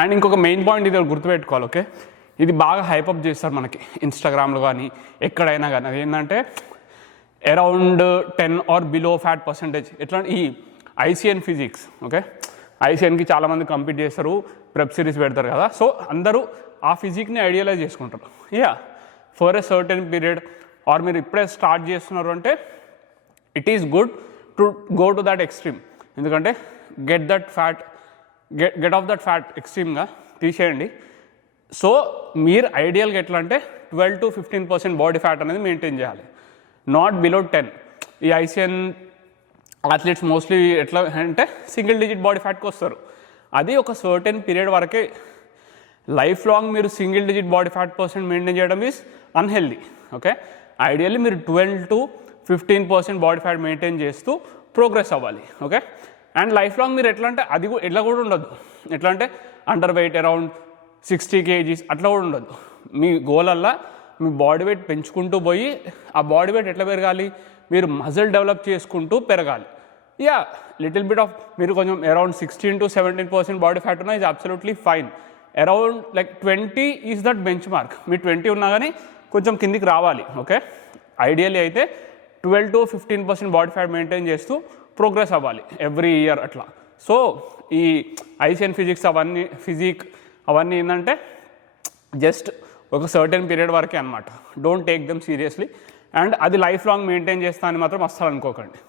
And ఇంకొక main point ఇది గుర్తుపెట్టుకోవాలి, ఓకే? ఇది బాగా హైపప్ చేస్తారు మనకి ఇన్స్టాగ్రామ్లో కానీ ఎక్కడైనా కానీ. అది ఏంటంటే around 10 or below fat percentage. ఎట్లా ఈ ఐసిఎన్ ఫిజిక్స్, ఓకే? ఐసిఎన్కి చాలామంది కంపీట్ చేస్తారు, ప్రెప్ సిరీస్ పెడతారు కదా. సో అందరూ ఆ ఫిజిక్ని ఐడియలైజ్ చేసుకుంటారు. For a certain period are మీరు ఇప్పుడే స్టార్ట్ చేస్తున్నారు అంటే it is good to go to that extreme. ఎందుకంటే గెట్ ఆఫ్ దట్ ఫ్యాట్ ఎక్స్ట్రీమ్గా తీసేయండి. సో మీరు ఐడియల్గా ఎట్లా అంటే 12 to 15% బాడీ ఫ్యాట్ అనేది మెయింటైన్ చేయాలి, నాట్ బిలో 10. ఈ ఐసిఎన్ అథ్లీట్స్ మోస్ట్లీ ఎట్లా అంటే సింగిల్ డిజిట్ బాడీ ఫ్యాట్కి వస్తారు. అది ఒక సర్టెన్ పీరియడ్ వరకే. లైఫ్ లాంగ్ మీరు single digit body fat percent maintain చేయడం ఈజ్ అన్హెల్దీ, ఓకే? ఐడియల్లీ మీరు 12 to 15% బాడీ ఫ్యాట్ మెయింటైన్ చేస్తూ ప్రోగ్రెస్ అవ్వాలి, ఓకే? అండ్ లైఫ్ లాంగ్ మీరు ఎట్లా అంటే అది ఎట్లా కూడా ఉండదు. ఎట్లా అంటే అండర్ వెయిట్ అరౌండ్ 60 kgs అట్లా కూడా ఉండదు. మీ గోలల్లా మీ బాడీ వెయిట్ పెంచుకుంటూ పోయి ఆ బాడీ వెయిట్ ఎట్లా పెరగాలి, మీరు మజిల్ డెవలప్ చేసుకుంటూ పెరగాలి. లిటిల్ బిట్ ఆఫ్ మీరు కొంచెం అరౌండ్ 16 to 17% బాడీ ఫ్యాట్ ఉన్నా ఇది absolutely fine. Around like 20 is that benchmark. మీ 20 ఉన్నా కానీ కొంచెం కిందికి రావాలి, ఓకే? ఐడియల్లీ అయితే 12 to 15% బాడీ ఫ్యాట్ మెయింటైన్ చేస్తూ ప్రోగ్రెస్ అవ్వాలి ఎవ్రీ ఇయర్ అట్లా. సో ఈ ఐసిఎన్ ఫిజిక్స్ అవన్నీ ఏంటంటే జస్ట్ ఒక సర్టెన్ పీరియడ్ వరకే అనమాట. Don't take them seriously. And అది లైఫ్ లాంగ్ మెయింటైన్ చేస్తా అని మాత్రం అస్సలు అనుకోకండి.